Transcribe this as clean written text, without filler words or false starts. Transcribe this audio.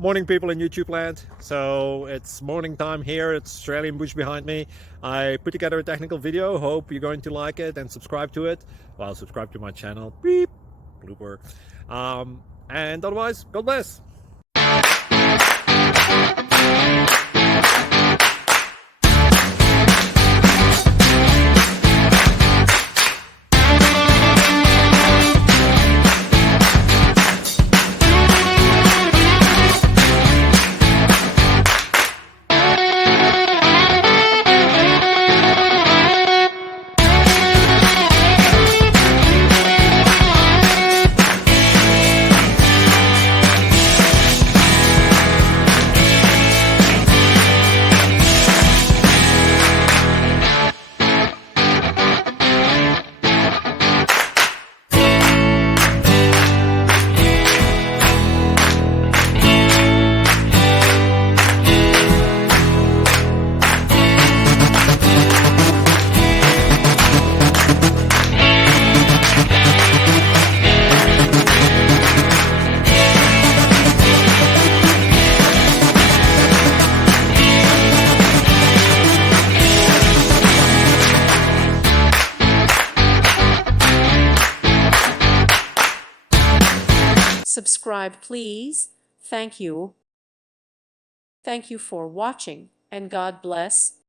Morning, people in YouTube land. So it's morning time here. It's Australian bush behind me. I put together a technical video. Hope you're going to like it and subscribe to it. Well, subscribe to my channel. Beep. Blooper. And otherwise, God bless. Subscribe, please. Thank you. Thank you for watching, and God bless.